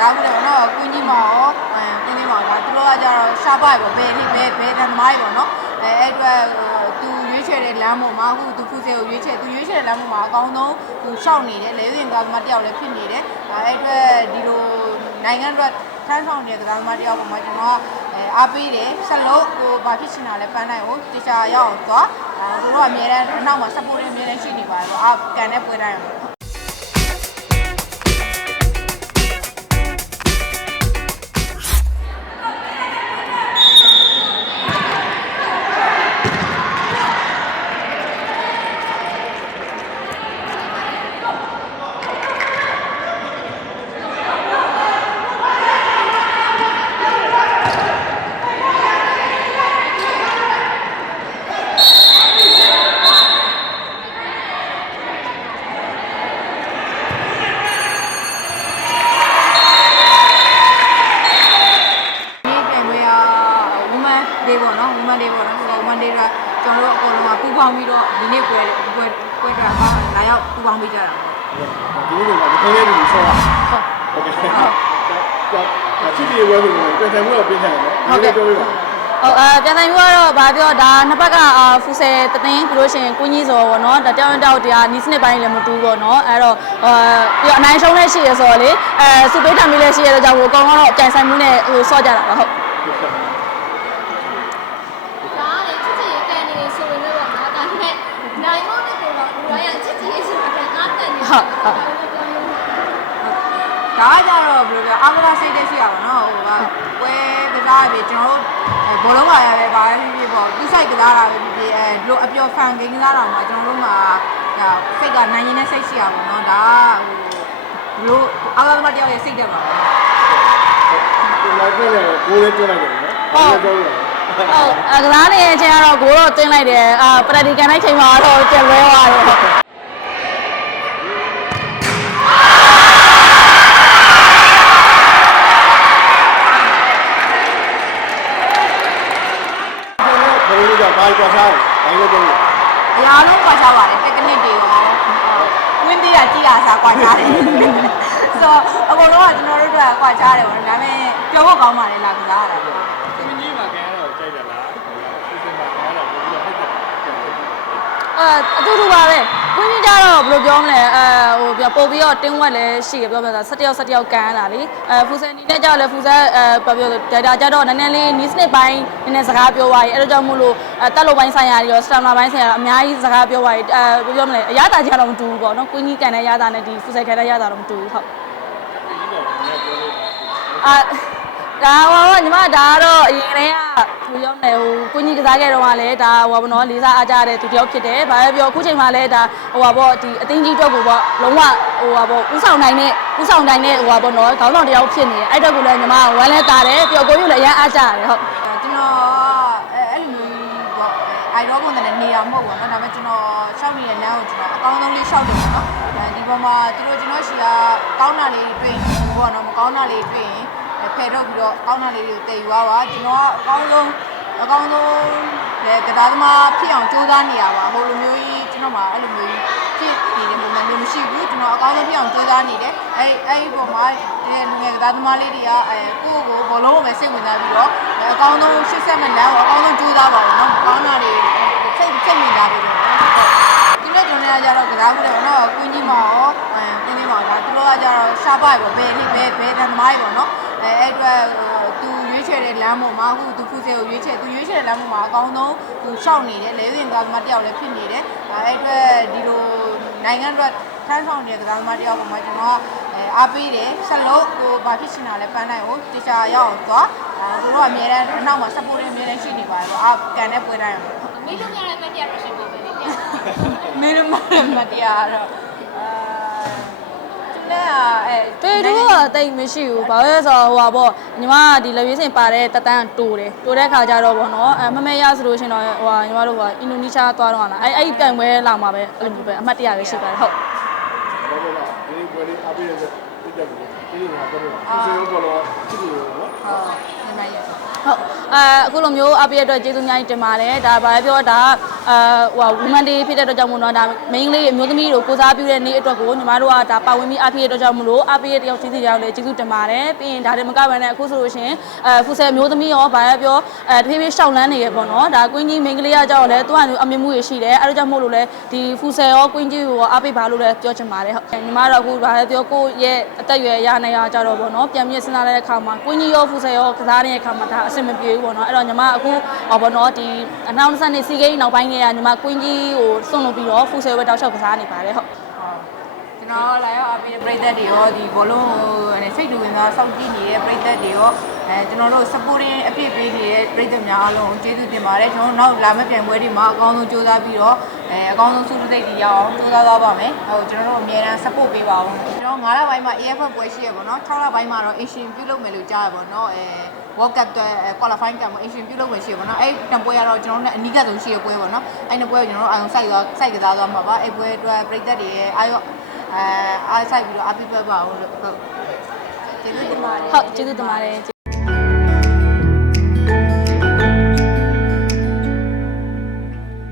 ဒါမှမဟုတ်တော့ကိုကြီးမောင်ရောအဲပြင်းပြင်းမောင်ကသူတို့ကကြတော့ရှားပါပဲဘယ်ထိဘယ်ဘယ်တန်သမားတွေပေါ့နော်အဲအဲ့အတွက်ဟိုသူရွေးချယ်တဲ့လမ်းပေါ်မှာအခုသူဖူစေကိုရွေးချယ်သူရွေးချယ်တဲ့လမ်းပေါ်မှာအကောင်းဆုံးသူရှောက်နေတယ်လေရင်ကသမားတယောက်လည်းဖြစ်နေတယ်အဲအဲ့အတွက်ဒီလိုနိုင်ငံအတွက်ထမ်းဆောင်နေတဲ့ကသမားတယောက်ပေါ်မှာကျွန်တော်ကအဲအားပေးတယ်ဆက်လို့ဟိုဘာဖြစ်ချင်တာလဲပန်းနိုင်ကိုတေချာရအောင်သွားအဲသူတို့ကအများအားအနောက်မှာ support တွေအများအားရှိနေပါတယ်အားကန်တဲ့ပွဲတိုင်း င်းပြီးတော့ဒီနေ့ပွဲပွဲပွဲတာကလာရောက်ပူပေါင်းပေးကြတာပေါ့ဒီလိုကဒီခဲလေးကိုဆောတာဟုတ်ဟုတ်ကဲ့ဟုတ်ဒါချစ်တီဝဲလို့ပြန်ထိုင်မှုတော့ပြင်ထိုင်တယ်နော်ဒီလိုပြောပြပါဟုတ်အဲပြန်တိုင်းမျိုးကတော့ဗာပြောဒါနှစ်ဘက်ကအာဖူဆယ်တသိန်းပြီးလို့ရှိရင်ကိုကြီးစောပေါ့နော်ဒါတောင်းတောက်တရားနီးစနစ်ပိုင်းလည်းမတူဘူးပေါ့နော်အဲ့တော့အာပြီးတော့အနိုင်ရှုံးလည်းရှိရဆိုတော့လေအဲစူပေးတံမီလည်းရှိရတဲ့ကြောင့်ဟိုအကောင်ကတော့ကြိုင်ဆိုင်မှုနဲ့ဟိုဆော့ကြတာပါဟုတ် ဒါလေချစ်ချစ်ရေးကန်နေတယ်ဆိုရင်တော့ဗောနော်ဒါပေမဲ့နိုင်မို့တဲ့ကတော့လူတိုင်းကချစ်ချစ်ရေးဆိုတာကအားတန်နေတယ် ဟုတ်ဟုတ်ဒါကကြတော့ဘယ်လိုပြောအာမလာစိတ်တက်ရှိရပါတော့ဟိုကပွဲကစားပြီကျွန်တော်တို့ဘောလုံးပါရပဲပါဖြစ်ဖြစ်ပေါ့သူဆိုင်ကစားတာပဲဖြစ်ဖြစ်အဲဒီလိုအပျော်ဖန်ဂိမ်းကစားတာမှာကျွန်တော်တို့မှာဒါစိတ်ကနိုင်ရင်နဲ့စိတ်ရှိရပါတော့ဒါကဟိုဘလို့အာလာသမားတယောက်ရဲ့စိတ်တက်ပါဘူးဒီလိုက်ပြနေကိုလေးတွန်းလိုက်တယ်နော်ဟုတ်ပြောပြပါဟုတ်အကစားနေတဲ့အချိန်ကတော့ကိုတော့တင်းလိုက်တယ်အာပရတီကန်တဲ့ချိန်မှာတော့ကျက်လွဲသွားတယ် ဟုတ်ဘယ်လိုလဲဘာကွာစားတယ်ဘာလို့ပြောလဲအရာလုံးကွာခြားပါတယ်တက်ကနစ်တွေရောဝင်းသေးတာကြည့်ရစားကွာခြားတယ်ဆိုတော့အကုန်လုံးကကျွန်တော်တို့ကကွာခြားတယ်ပေါ့ဒါပေမဲ့ပြောဖို့ကောင်းပါလေလာကစားရတာပေါ့စမင်းကြီးမှာကန်ရတော့ကြိုက်တယ်လားစီစဉ်မှာကန်ရတော့ပြီးတော့ဟုတ်တယ်အဲအတူတူပါပဲ ကွင်းကြီးကြတော့ဘယ်လိုပြောမလဲအဲဟိုပြပို့ပြီးတော့တင်းဝက်လည်းရှိရပြောပြတာ17ယောက်17ယောက်ကန်လာလေအဲဖူဆယ်နီနဲ့ကြောက်လဲဖူဆယ်အဲပြောပြောဒါကြတော့နည်းနည်းလေးနီးစနစ်ပိုင်းနည်းနည်းစကားပြောသွားရီအဲ့ဒါကြောင့်မို့လို့အဲတက်လို့ပိုင်းဆိုင်ရာတွေရောစတမ်လာပိုင်းဆိုင်ရာအများကြီးစကားပြောသွားရီအဲပြောမလဲအရသာကြီးကတော့မတူဘူးပေါ့နော်ကွင်းကြီးကန်တဲ့ရသာနဲ့ဒီဖူဆယ်ကန်တဲ့ရသာတော့မတူဘူးဟုတ်အာ ဒါဟောညီမဒါကတော့အရင်တည်းကသူရောက်နေဟိုကိုကြီးကစားခဲ့တော့ကလည်းဒါဟောဘောနော်လေးစားအားကြတဲ့သူတယောက်ဖြစ်တယ်။ဘာပဲပြောအခုချိန်မှာလည်းဒါဟိုဟာဘောဒီအသင်းကြီးအတွက်ကိုဘောလုံးဝဟိုဟာဘောဥဆောင်နိုင်တဲ့ဥဆောင်နိုင်တဲ့ဟိုဟာဘောနော်ခေါင်းဆောင်တယောက်ဖြစ်နေတယ်။အဲ့တော့ကိုလည်းညီမဝမ်းလဲတာတယ်ပြောကိုကြီးလည်းအရင်အားကြတယ်ဟုတ်။ကျွန်တော်အဲ့လိုမျိုးဘောအိုင်ရောပုံစံနဲ့နေရမဟုတ်ဘောနော်။ဒါပေမဲ့ကျွန်တော်ရှောက်နေတဲ့လမ်းကိုကျွန်တော်အကောင်းဆုံးလေးရှောက်နေတယ်နော်။ဒီပေါ်မှာသူတို့ကျွန်တော်ရှိတာကောင်းတာလေးတွေ့ရင်ဘောနော်မကောင်းတာလေးတွေ့ရင် ဖယ်ထုတ်ပြီးတော့ကောင်းတာလေးတွေကိုတည်ယူသွားပါကျွန်တော်ကအကောင်းဆုံးအကောင်းဆုံးလေကစားသမားဖြစ်အောင်ကြိုးစားနေရပါဟိုလိုမျိုးကြီးကျွန်တော်မှာအဲ့လိုမျိုးဖြစ်နေတဲ့ပုံစံမျိုးမရှိဘူးကျွန်တော်အကောင်းဆုံးဖြစ်အောင်ကြိုးစားနေတယ်အဲ့အဲ့ဒီပုံမှာဒီငယ်ကစားသမားလေးတွေကအဲကိုယ့်ကိုဘောလုံးကိုပဲစိတ်ဝင်စားပြီးတော့အကောင်းဆုံးရှစ်ဆက်မဲ့လမ်းကိုအကောင်းဆုံးကြိုးစားပါတော့နော်ကောင်းတာတွေစိတ်စိတ်မြင်တာပဲလို့ဒီနေ့ကျွန်တော်ကကြတော့ကစားမှုတွေပေါ့နော်ကွင်းကြီးမှာရောအဲကွင်းကြီးမှာဒါသူတို့ကကြတော့ရှားပါပေါ့ဘယ်နည်းဘယ်ဘယ်တန်သမားတွေပေါ့နော် အဲအဲ့အတွက်ဟိုသူရွေးချယ်တဲ့လမ်းပေါ်မှာအခုသူဖူးစေကိုရွေးချယ်သူရွေးချယ်တဲ့လမ်းပေါ်မှာအကောင်းဆုံးသူရှောက်နေတယ်လေရင်ကာသမားတယောက်လည်းဖြစ်နေတယ်အဲအဲ့အတွက်ဒီလိုနိုင်ငံအတွက်ထမ်းဆောင်နေတဲ့ကာသမားတယောက်ပေါ်မှာကျွန်တော်ကအဲအားပေးတယ်ဆက်လို့ဟိုဘာဖြစ်ချင်တာလဲပန်းနိုင်ကိုတခြားရအောင်သွားအဲသူတို့ကအများနဲ့အနောက်မှာ support အများနဲ့ရှိနေပါတယ်ပေါ့အာကန်တဲ့ပွဲတိုင်းမှာမိလို့ရတဲ့မတရားတော့ရှိပါပဲလေမင်းတို့မတရားတော့ အာသူလည်းအဲတေတူကတိတ်မရှိဘူးဘာလို့လဲဆိုတော့ဟိုပါပေါ့ညီမကဒီလက်ရွေးစင်ပါတဲ့တက်တန်းတိုးတယ်တိုးတဲ့ခါကျတော့ဗောနော်အဲမမဲရဆိုလို့ရှင်တော့ဟိုညီမတို့ကအင်ဒိုနီးရှားသွားတော့လားအဲအဲ့ဒီပြိုင်ပွဲလာမှာပဲအဲ့လိုမျိုးပဲအမှတ်တရပဲရှိပါတယ်ဟုတ်ဘာလို့လဲဒီပွဲလေးအပြည့်ရဲ့ပြတယ်ဒီလိုဟာပြောလို့စီစဉ်ဘောလုံးချစ်တီရောနော်ဟုတ်ဒီမှာရဟုတ်အဲအခုလိုမျိုးအပြည့်အတွက်ကျေးဇူးအများကြီးတင်ပါတယ်ဒါဘာပဲပြော ဒါဟို women day ဖြစ်တဲ့အတွက်ကြောင့်မို့တော့ဒါ main လေးအမျိုးသမီးတို့ကိုစားပြုတဲ့နေ့အတွက်ကိုညီမတို့ကဒါပါဝင်ပြီးအားပေးတဲ့အတွက်ကြောင့်မို့လို့အားပေးတဲ့တယောက်ချင်းစီကြောင့်လည်းကျေးဇူးတင်ပါတယ်ပြီးရင်ဒါတွေမကဘဲနဲ့အခုဆိုလို့ရှိရင်အဲဖူဆယ်အမျိုးသမီးရောဗာရပြောအဲတဖြည်းဖြည်းရှောက်လန်းနေရပေါ့နော်ဒါကွင်းကြီး main ကလေးကကြောက်လဲသူကအမြင်မှုရရှိတယ်အဲ့ဒါကြောင့်မို့လို့လဲဒီဖူဆယ်ရောကွင်းကြီးကိုအားပေးပါလို့လည်းပြောချင်ပါတယ်ဟုတ်ညီမတို့အခုဗာရပြောကိုရဲ့အသက်အရွယ်ရနေရကြတော့ပေါ့နော်ပြန်ပြီးစဉ်းစားလိုက်တဲ့အခါမှာကွင်းကြီးရောဖူဆယ်ရောကစားနေတဲ့အခါမှာဒါအဆင်မပြေဘူးပေါ့နော်အဲ့တော့ညီမအခုဟောပေါ့နော်ဒီအနောက်ဆက်နေစီဂိမ်းနောက်ပိုင်းကညီမကွင်းကြီးကိုစွန့်လို့ပြီးတော့ဖူဆယ်ပဲတောက်လျှောက်ကစားနေပါတယ်ဟုတ်ကျွန်တော်လာရောက်အပေးတဲ့ပရိသတ်တွေရောဒီဘောလုံးကိုစိတ်တူဝင်စားစောင့်ကြည့်နေတဲ့ပရိသတ်တွေရောအဲကျွန်တော်တို့ supporting အပြည့်ပေးနေတဲ့ပရိသတ်များအားလုံးကျေးဇူးတင်ပါတယ်ကျွန်တော်နောက်လာမယ့်ပြိုင်ပွဲတွေမှာအကောင်းဆုံးကြိုးစားပြီးတော့အဲအကောင်းဆုံးစုစည်းတွေရအောင်ကြိုးစားသွားပါမယ်ဟိုကျွန်တော်တို့အများအား support ပေးပါအောင်ကျွန်တော်9လပိုင်းမှာ AFF ပွဲရှိရပါတော့6လပိုင်းမှာတော့ Asian ပြုလုပ်မယ်လို့ကြားရပါတော့အဲ World Cup တဲ့ qualifying ကမှာ Asian ပြုလုပ်မယ်ရှိရပါတော့အဲ့တပွဲကတော့ကျွန်တော်တို့အနီးကဆုံးရှိရပွဲပါတော့အဲ့နှစ်ပွဲကိုကျွန်တော်တို့အာရုံစိုက်သွားစိုက်ကစားသွားမှာပါအဲ့ပွဲအတွက်ပရိသတ်တွေရဲ့အာရုံအဲအားဆိုင်ပြီးတော့အပိပက်ပါအောင်လို့ဟုတ်ကျေးဇူးတင်ပါတယ်ဟုတ်ကျေးဇူးတင်ပါတယ်